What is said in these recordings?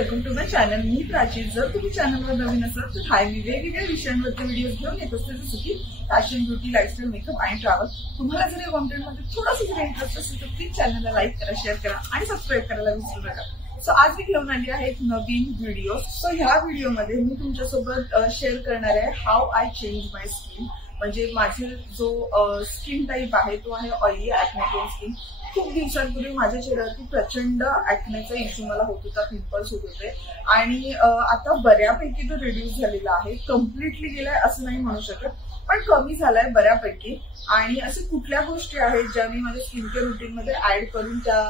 Welcome to my channel. मी प्राची. जर तुम्ही चॅनलवर नवीन असाल तर हाय, मी वेगवेगळ्या विषयांवरचे व्हिडिओज घेऊन येत असते, जसं की फॅशन, ब्युटी, लाईफस्टाईल, मेकअप आणि ट्रॅव्हल. तुम्हाला जर या कॉन्टेंटमध्ये थोडासा जरी इंटरेस्ट असेल तर प्लीज चॅनलला लाईक करा, शेअर करा आणि सबस्क्राईब करायला विसरू नका. सो आज मी घेऊन आली आहे एक नवीन व्हिडिओ. सो ह्या व्हिडिओमध्ये मी तुमच्यासोबत शेअर करणार आहे how I change my skin. म्हणजे माझे जो स्किन टाईप आहे तो आहे ऑइली ऍक्ने प्रोन स्किन. खूप दिवसांपूर्वी माझ्या चेहऱ्यावरती प्रचंड ऍक्नेचा इश्यू मला होत होता, पिंपल्स होत होते आणि आता बऱ्यापैकी तो रिड्यूस झालेला आहे. कम्प्लिटली गेलाय असं नाही म्हणू शकत, पण कमी झालाय बऱ्यापैकी. आणि असे कुठल्या गोष्टी आहेत ज्या मी माझ्या स्किन केअर रुटीन मध्ये ऍड करून त्या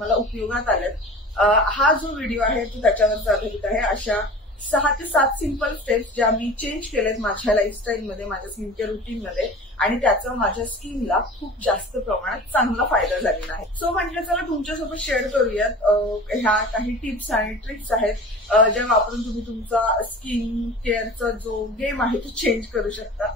मला उपयोगात आल्यात. हा जो व्हिडिओ आहे तो त्याच्यावरचा आधारित आहे. अशा 6 ते 7 सिंपल स्टेप्स ज्या मी चेंज केल्यात माझ्या लाईफस्टाईल मध्ये, माझ्या स्किन केअर रुटीन मध्ये, आणि त्याचा माझ्या स्किनला खूप जास्त प्रमाणात चांगला फायदा झालेला आहे. सो म्हटलं चला तुमच्यासोबत शेअर करूयात. ह्या काही टिप्स आणि ट्रिक्स आहेत ज्या वापरून तुम्ही तुमचा स्किन केअरचा जो गेम आहे तो चेंज करू शकता.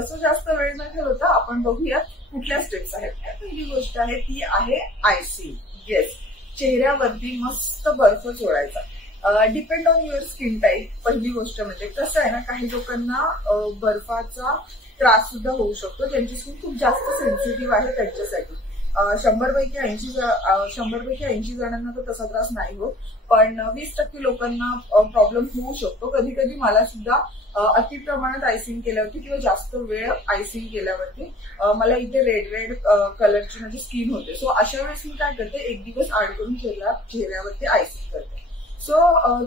सो जास्त वेळ न घालवता आपण बघूयात कुठल्या स्टेप्स आहेत. पहिली गोष्ट आहे ती आहे आयसिंग. येस, चेहऱ्यावरती मस्त बर्फ चोळायचा. Depend on your skin type. पहिली गोष्ट म्हणजे कसं आहे ना, काही लोकांना बर्फाचा त्रास सुद्धा होऊ शकतो, ज्यांची स्किन खूप जास्त सेन्सिटिव्ह आहे त्यांच्यासाठी. 100 पैकी 80 जणांना तर तसा त्रास नाही होत, पण 20% लोकांना प्रॉब्लेम होऊ शकतो. कधी कधी मला सुद्धा अति प्रमाणात आयसिंग केल्यावरती किंवा जास्त वेळ आयसिंग केल्यावरती मला इथे रेड कलरची माझी स्किन होते. सो अशा वेळेस मी काय करते, एक दिवस आड करून चेहऱ्यावरती आयसिंग करते. सो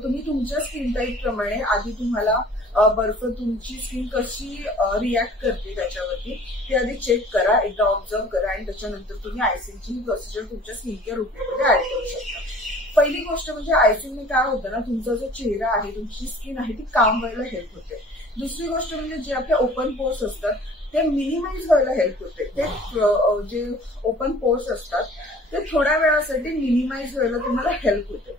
तुम्ही तुमच्या स्किन टाईप प्रमाणे आधी तुम्हाला बर्फ तुमची स्किन कशी रिॲक्ट करते त्याच्यावरती ते आधी चेक करा, एकदा ऑब्झर्व करा, आणि त्याच्यानंतर तुम्ही आयसिंगची ही प्रोसिजर तुमच्या स्किन केअर रुटीनमध्ये ऍड करू शकता. पहिली गोष्ट म्हणजे आयसिंगने काय होतं ना, तुमचा जो चेहरा आहे, तुमची स्किन आहे ती काम व्हायला हेल्प होते. दुसरी गोष्ट म्हणजे जे आपले ओपन पोर्स असतात ते मिनिमाइज व्हायला हेल्प होते. ते जे ओपन पोर्स असतात ते थोड्या वेळासाठी मिनिमाइज व्हायला तुम्हाला हेल्प होते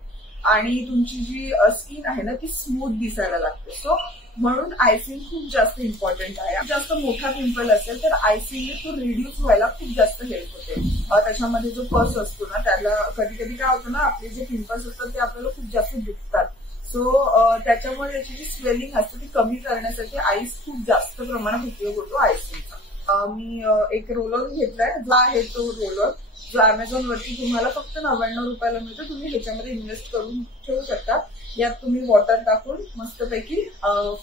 आणि तुमची जी स्किन आहे ना ती स्मूथ दिसायला लागते. सो म्हणून आयसिंग खूप जास्त इम्पॉर्टंट आहे. जास्त मोठा पिंपल असेल तर आयसिंगने तो रिड्यूस व्हायला खूप जास्त हेल्प होते. त्याच्यामध्ये जो पस असतो ना त्याला कधी कधी काय होतं ना, आपले जे पिंपल्स असतात ते आपल्याला खूप जास्त दुखतात. सो त्याच्यामुळे त्याची जी स्वेलिंग असते ती कमी करण्यासाठी आईस खूप जास्त प्रमाणात उपयोग होतो आयसिंगचा. मी एक रोलर घेतलाय, जो आहे तो रोलर जो अमेझॉन वरती तुम्हाला फक्त 99 रुपयाला मिळतो. तुम्ही ह्याच्यामध्ये इन्व्हेस्ट करून ठेवू शकता. यात तुम्ही वॉटर टाकून मस्तपैकी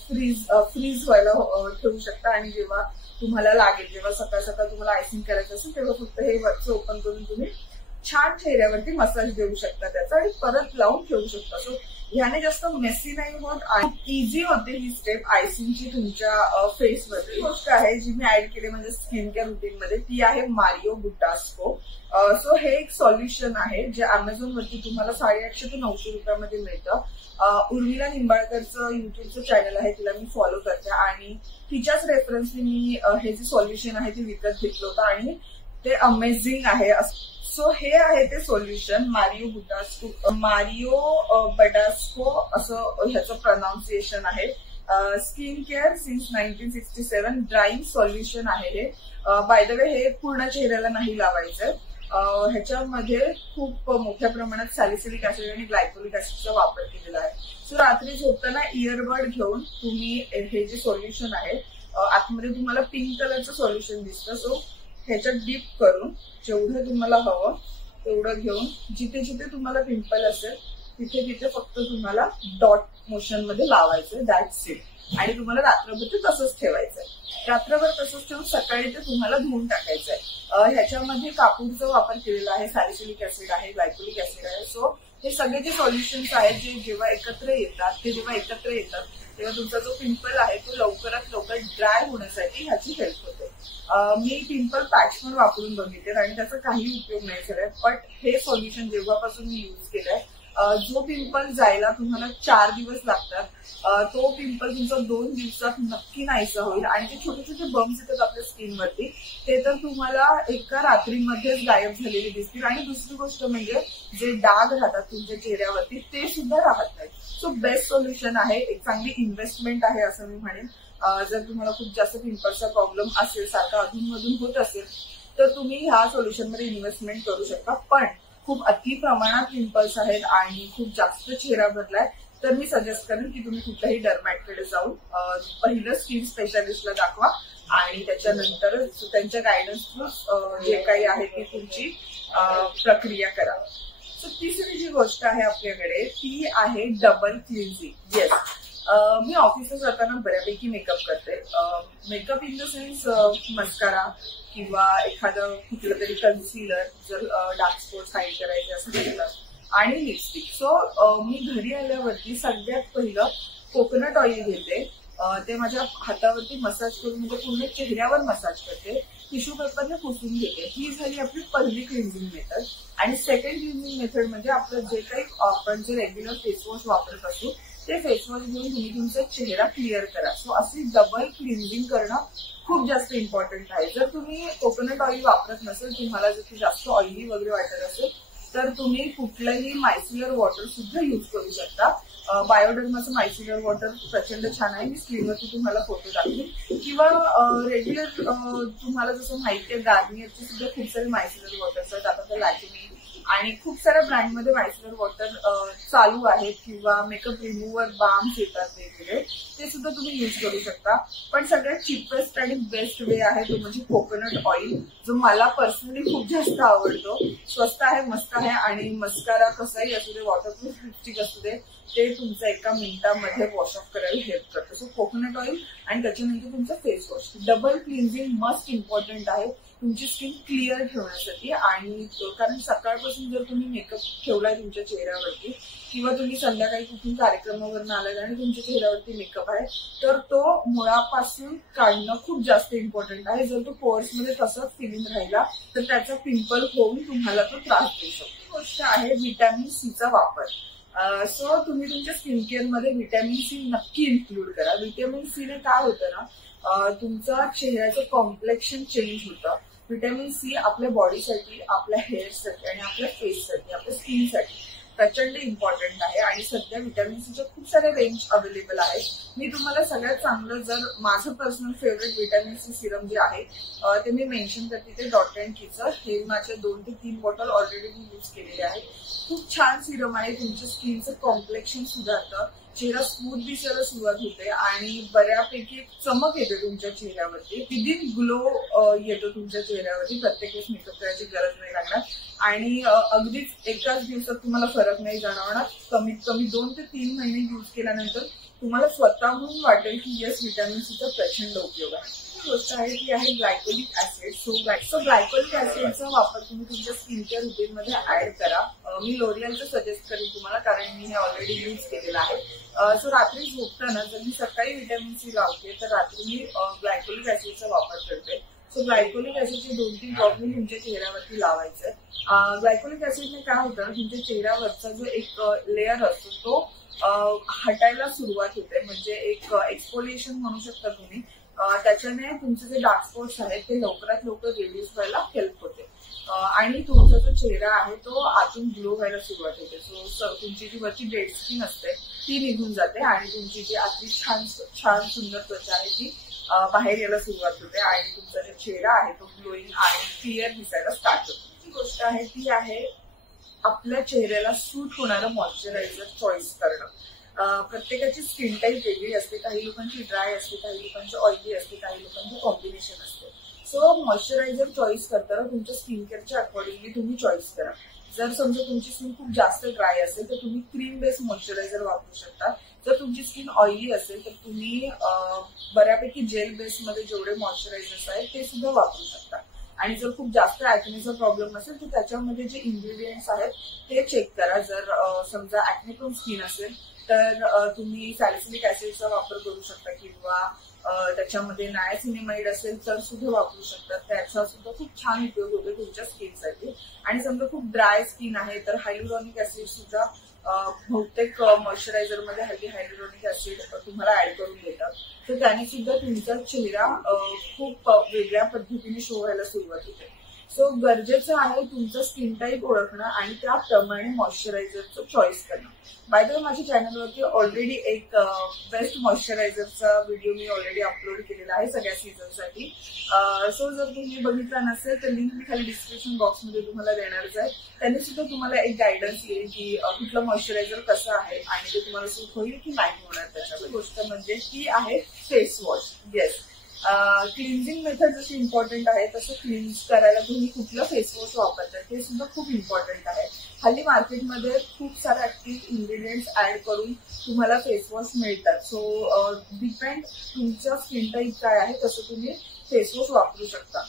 फ्रीज व्हायला ठेवू शकता, आणि जेव्हा तुम्हाला लागेल, जेव्हा सकाळ सकाळ तुम्हाला आयसिंग करायचं असेल तेव्हा फक्त हे वरचं ओपन करून तुम्ही छान चेहऱ्यावरती मसाज देऊ शकता त्याचा, आणि परत लावून ठेवू शकता. सो ह्याने जास्त मेसी नाही होत आणि इझी होते ही स्टेप आयसिंगची तुमच्या फेसवरती. गोष्ट आहे जी मी ऍड केली म्हणजे स्किन केअर रुटीन मध्ये ती आहे मारिओ बुटास्को. सो हे एक सॉल्युशन आहे जे अमेझॉन वरती तुम्हाला 850 ते 900 रुपयामध्ये मिळतं. उर्मिला निंबाळकरचं युट्यूबचं चॅनल आहे, तिला मी फॉलो करते आणि तिच्याच रेफरन्सने मी हे जे सॉल्युशन आहे ते विकत घेतलं होतं आणि ते अमेझिंग आहे. सो हे आहे ते सोल्युशन मारिओ बडास्को असं ह्याचं प्रोनाउन्सिएशन आहे. Skin care since 1967 drawing solution आहे हे. बाय द वे हे पूर्ण चेहऱ्याला नाही लावायचंय. ह्याच्यामध्ये खूप मोठ्या प्रमाणात सॅलिसिलिक ऍसिड आणि ग्लायकोलिक ऍसिडचा वापर केलेला आहे. सो रात्री झोपताना इयरबड घेऊन तुम्ही हे जे सोल्युशन आहे, आतमध्ये तुम्हाला पिंक कलरचं सोल्युशन दिसतं. सो ह्याच्यात डीप करून जेवढं तुम्हाला हवं तेवढं घेऊन जिथे जिथे तुम्हाला पिंपल असेल तिथे तिथे फक्त तुम्हाला डॉट मोशन मध्ये लावायचं. That's it. आणि तुम्हाला रात्रभर ते तसंच ठेवायचंय. रात्रभर तसंच ठेवून सकाळी ते तुम्हाला धुवून टाकायचंय. ह्याच्यामध्ये कापूरचा वापर केलेला आहे, सॅलिसिलिक ऍसिड आहे, ग्लायकोलिक ऍसिड आहे. सो हे सगळे जे सॉल्युशन्स आहेत जे जेव्हा एकत्र येतात तेव्हा तुमचा जो पिंपल आहे तो लवकरात लवकर ड्राय होण्यासाठी ह्याची हेल्प होते. मी पिंपल पॅच पण वापरून बघितले आणि त्याचा काही उपयोग नाही झालाय, बट हे सॉल्युशन जेव्हापासून मी यूज केलंय, जो पिंपल जायला तुम्हाला 4 दिवस लागतात तो पिंपल तुमचा 2 दिवसात नक्की नाहीसा होईल. आणि जे छोटे छोटे बम्स येतात आपल्या स्किनवरती ते तर तुम्हाला एका रात्रीमध्येच गायब झालेले दिसतील. आणि दुसरी गोष्ट म्हणजे जे डाग राहतात तुमच्या चेहऱ्यावरती ते सुद्धा राहत नाहीत. सो बेस्ट सोल्युशन आहे, एक चांगली इन्व्हेस्टमेंट आहे असं मी म्हणेन. जर तुम्हाला खूप जास्त पिंपल्सचा प्रॉब्लेम असेल, सारखा अधूनमधून होत असेल, तर तुम्ही ह्या सोल्युशन मध्ये इन्व्हेस्टमेंट करू शकता. पण खूप अति प्रमाणात पिंपल्स आहेत आणि खूप जास्त चेहरा भरलाय, तर मी सजेस्ट करेन की तुम्ही कुठल्याही डर्मॅटकडे जाऊन पहिलं स्किन स्पेशालिस्टला दाखवा आणि त्याच्यानंतर त्यांच्या गायडन्स थ्रू जे काही आहे ती तुमची प्रक्रिया करा. सो तिसरी जी गोष्ट आहे आपल्याकडे ती आहे डबल क्लिन्झिंग. येस, मी ऑफिसला जाताना बऱ्यापैकी मेकअप करते. Makeup in the sense mascara किंवा एखादं कुठलं तरी कन्सिलर जर डार्क स्पॉट्स हाईड करायचे असेल तर, आणि लिपस्टिक. सो मी घरी आल्यावरती सगळ्यात पहिलं कोकोनट ऑइल घेते, ते माझ्या हातावरती मसाज करून म्हणजे पूर्ण चेहऱ्यावर मसाज करते, टिश्यू पेपरने पुसून घेते. ही झाली आपली पहिली क्लिन्झिंग मेथड. आणि सेकंड क्लिन्झिंग मेथड म्हणजे आपलं जे काही आपण जे रेग्युलर फेसवॉश वापरत असतो ते फेसवॉश घेऊन तुम्ही तुमचा चेहरा क्लिअर करा. सो अशी डबल क्लिन्झिंग करणं खूप जास्त इम्पॉर्टंट आहे. जर तुम्ही कोकोनट ऑइल वापरत नसेल, तुम्हाला जर ती जास्त ऑइली वगैरे वाटत असेल तर तुम्ही कुठलंही मायसिलर वॉटर सुद्धा युज करू शकता. बायोडर्माचं मायसिलर वॉटर प्रचंड छान आहे, मी स्क्रीनवरती तुम्हाला फोटो दाखवेन. किंवा रेग्युलर तुम्हाला जसं माहिती आहे गार्नियरचे सुद्धा खूप सारे मायसिलर वॉटर्स आहेत. आता तर लॅक्मे आणि खूप साऱ्या ब्रँडमध्ये मायसिलर वॉटर चालू आहेत किंवा मेकअप रिमूव्हर बाम्स येतात वेगवेगळे, ते सुद्धा तुम्ही युज करू शकता. पण सगळ्यात चिपेस्ट आणि बेस्ट वे आहे तो म्हणजे कोकोनट ऑइल, जो मला पर्सनली खूप जास्त आवडतो. स्वस्त आहे, मस्त आहे आणि मस्कारा कसाही असू दे, वॉटरप्रूफ लिपस्टिक असू दे, ते तुमचं एका मिनिटामध्ये वॉश ऑफ करायला हेल्प करतं. सो कोकोनट ऑइल आणि त्याच्यानंतर तुमचं face wash. Double cleansing must important आहे तुमची स्किन क्लिअर ठेवण्यासाठी. आणि कारण सकाळपासून जर तुम्ही मेकअप ठेवलाय तुमच्या चेहऱ्यावरती किंवा तुम्ही संध्याकाळी कुठून कार्यक्रमावरून आलाय आणि तुमच्या चेहऱ्यावरती मेकअप आहे, तर तो मुळापासून काढणं खूप जास्त इम्पॉर्टंट आहे. जर तो पोर्समध्ये तसंच फिलिंग राहिला तर त्याचा पिंपल होऊन तुम्हाला तो त्रास देऊ शकतो. गोष्ट आहे व्हिटॅमिन सीचा वापर. सो तुम्ही तुमच्या स्किन केअर मध्ये व्हिटॅमिन सी नक्की इन्क्लूड करा. व्हिटॅमिन सीने काय होतं ना, तुमचा चेहऱ्याचं कॉम्प्लेक्शन चेंज होतं. व्हिटॅमिन सी आपल्या बॉडीसाठी, आपल्या हेअरसाठी आणि आपल्या फेससाठी, आपल्या स्किनसाठी प्रचंड इम्पॉर्टंट आहे. आणि सध्या व्हिटॅमिन सीच्या खूप सारे रेंज अवेलेबल आहेत. मी तुम्हाला सगळ्यात चांगलं, जर माझं personal favourite vitamin C serum जे आहे ते मी मेन्शन करते, ते डॉट अँड कीचं. हे माझे 2 ते 3 बॉटल ऑलरेडी मी यूज केलेले आहे. खूप छान सिरम आहे, तुमच्या स्किनचं कॉम्प्लेक्शन सुधारतं, चेहरा स्मूथ दिसायला सुरुवात होते आणि बऱ्यापैकी चमक येते तुमच्या चेहऱ्यावरती. विदिन ग्लो येतो तुमच्या चेहऱ्यावरती. प्रत्येक वेळेस मेकअप करायची गरज नाही लागणार आणि अगदीच एकाच दिवसात तुम्हाला फरक नाही जाणवणार. कमीत कमी 2 ते 3 महिने यूज केल्यानंतर तुम्हाला स्वतःहून वाटेल की येस, व्हिटॅमिन सीचा प्रचंड उपयोग आहे. गोष्ट आहे ती आहे ग्लायकोलिक ऍसिड. सो ग्लायकोलिक ऍसिडचा वापर तुम्ही तुमच्या स्किन केअर रुटीन मध्ये ऍड करा. मी लोरियलचं सजेस्ट करेन तुम्हाला, कारण मी हे ऑलरेडी यूज केलेलं आहे. सो रात्री झोपताना जर मी सकाळी व्हिटॅमिन सी लावते तर रात्री मी ग्लायकोलिक ऍसिडचा वापर करते. सो ग्लायकोलिक ऍसिडचे 2-3 ड्रॉप मी तुमच्या चेहऱ्यावरती लावायचे. ग्लायकोलिक ऍसिडने काय होतं, तुमच्या चेहऱ्यावरचा जो एक लेअर असतो तो हटायला सुरुवात होते. म्हणजे एक एक्सफोलिएशन म्हणू शकता तुम्ही. त्याच्याने तुमचे जे डार्क स्पॉट्स आहेत ते लवकरात लवकर रिड्यूस व्हायला हेल्प होते आणि तुमचा जो चेहरा आहे तो आतून ग्लो व्हायला सुरुवात होते. सो तुमची जी वरची डेड स्किन असते ती निघून जाते आणि तुमची जी आतली छान सुंदर त्वचा आहे ती बाहेर यायला सुरुवात होते आणि तुमचा जो चेहरा आहे तो ग्लोईंग आणि क्लिअर दिसायला स्टार्ट होतो. जी गोष्ट आहे ती आहे आपल्या चेहऱ्याला सूट होणारं मॉइश्चरायझर चॉईस करणं. प्रत्येकाची स्किन टाईप वेगळी असते. काही लोकांची ड्राय असते, काही लोकांची ऑइली असते, काही लोकांचं कॉम्बिनेशन असते. सो मॉइश्चरायझर चॉईस करताना तुमच्या स्किन केअरच्या अकॉर्डिंगली तुम्ही चॉईस करा. जर समजा तुमची स्किन खूप जास्त ड्राय असेल तर तुम्ही क्रीम बेस्ड मॉइश्चरायझर वापरू शकता. जर तुमची स्किन ऑइली असेल तर तुम्ही बऱ्यापैकी जेल बेस्ड मध्ये जेवढे मॉइश्चरायझर्स आहेत ते सुद्धा वापरू शकता. आणि जर खूप जास्त ऍक्नेचा प्रॉब्लेम असेल तर त्याच्यामध्ये जे इन्ग्रेडियंट्स आहेत ते चेक करा. जर समजा ऍक्ने प्रोन स्किन असेल तर तुम्ही सॅलिसिलिक ऍसिडचा वापर करू शकता किंवा त्याच्यामध्ये नायासिनेमाइड असेल तर सुद्धा वापरू शकतात. त्याचा सुद्धा खूप छान उपयोग होतो तुमच्या स्किनसाठी. आणि समजा खूप ड्राय स्किन आहे तर हायलुरॉनिक ऍसिड सुद्धा बहुतेक मॉइश्चरायझर मध्ये हल्ली हायलुरॉनिक ऍसिड तुम्हाला ऍड करून देतात. तर त्याने सुद्धा तुमचा चेहरा खूप वेगळ्या पद्धतीने शो व्हायला सुरुवात होते. सो गरजेचं आहे तुमचं स्किन टाईप ओळखणं आणि त्याप्रमाणे मॉइश्चरायझरचं चॉईस करणं. बाय द वे माझ्या चॅनलवरती ऑलरेडी एक बेस्ट मॉइश्चरायझरचा व्हिडिओ मी ऑलरेडी अपलोड केलेला आहे सगळ्या सीझनसाठी. सो जर तुम्ही बघितला नसेल तर लिंक मी खाली डिस्क्रिप्शन बॉक्समध्ये तुम्हाला देणारच आहे. त्याने सुद्धा तुम्हाला एक गायडन्स येईल की कुठलं मॉइश्चरायझर कसं आहे आणि ते तुम्हाला सूट होईल की नाही होणार. त्याच्यावर गोष्ट म्हणजे ती आहे face wash. Yes, cleansing method जशी इम्पॉर्टंट आहे तसं क्लिन्झ करायला तुम्ही कुठलं फेस वॉश वापरतात ते सुद्धा खूप इम्पॉर्टंट आहे. हल्ली मार्केटमध्ये खूप सारे ऍक्टिव्ह इन्ग्रेडियंट्स ऍड करून तुम्हाला फेस वॉश मिळतात. सो डिपेंड तुमच्या स्किन टाईप काय आहे तसं तुम्ही फेस वॉश वापरू शकता.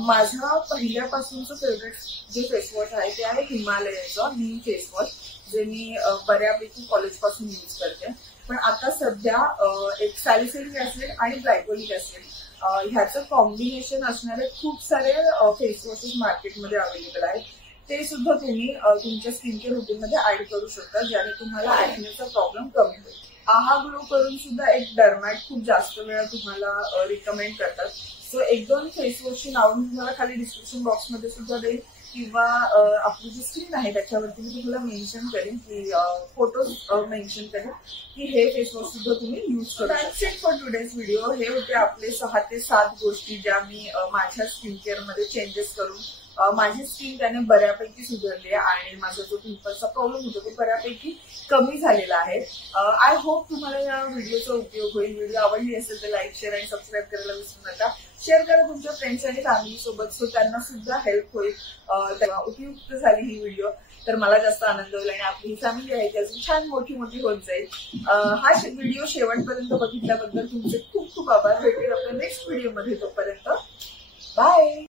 माझा पहिल्यापासूनचं फेवरेट जे फेस वॉश आहे ते आहे हिमालयाचं नीम फेस वॉश, जे मी बऱ्यापैकी कॉलेजपासून यूज करते. पण आता सध्या एक सॅलिसिलिक ऍसिड आणि ग्लायकोलिक ऍसिड ह्याचं कॉम्बिनेशन असणारे खूप सारे फेस वॉशेस मार्केटमध्ये अवेलेबल आहेत. ते सुद्धा तुम्ही तुमच्या स्किन केअर रुटीनमध्ये ऍड करू शकता, ज्याने तुम्हाला ऍक्नेचा प्रॉब्लेम कमी होईल. आहा ग्लो करून सुद्धा एक डर्मॅट खूप जास्त वेळा तुम्हाला रिकमेंड करतात. सो एक दोन फेस वॉशची नावं मी तुम्हाला खाली डिस्क्रिप्शन बॉक्समध्ये सुद्धा देईन किंवा आपली जी स्क्रीन आहे त्याच्यावरती मी तुम्हाला मेन्शन करेन की फोटोज मेन्शन करेन की हे फेस वॉश सुद्धा तुम्ही यूज करू. That's it for today's video. हे होते आपले 6 ते 7 गोष्टी ज्या मी माझ्या स्किन केअरमध्ये चेंजेस करून माझी स्किन त्याने बऱ्यापैकी सुधारली आहे आणि माझा जो पिंपल्सचा प्रॉब्लेम होतो तो बऱ्यापैकी कमी झालेला आहे. आय होप तुम्हाला या व्हिडिओचा उपयोग होईल. व्हिडिओ आवडली असेल तर लाईक, शेअर आणि सबस्क्राईब करायला विसरू नका. शेअर करा तुमच्या फ्रेंड्स आणि फॅमिली सोबत, सो त्यांना सुद्धा हेल्प होईल. तेव्हा उपयुक्त झाली ही व्हिडिओ तर मला जास्त आनंद होईल आणि आपली ही फॅमिली आहे ती अजून छान मोठी होत जाईल. हा व्हिडिओ शेवटपर्यंत बघितल्याबद्दल तुमचे खूप खूप आभार. भेटूया आपल्या नेक्स्ट व्हिडिओमध्ये. तोपर्यंत बाय.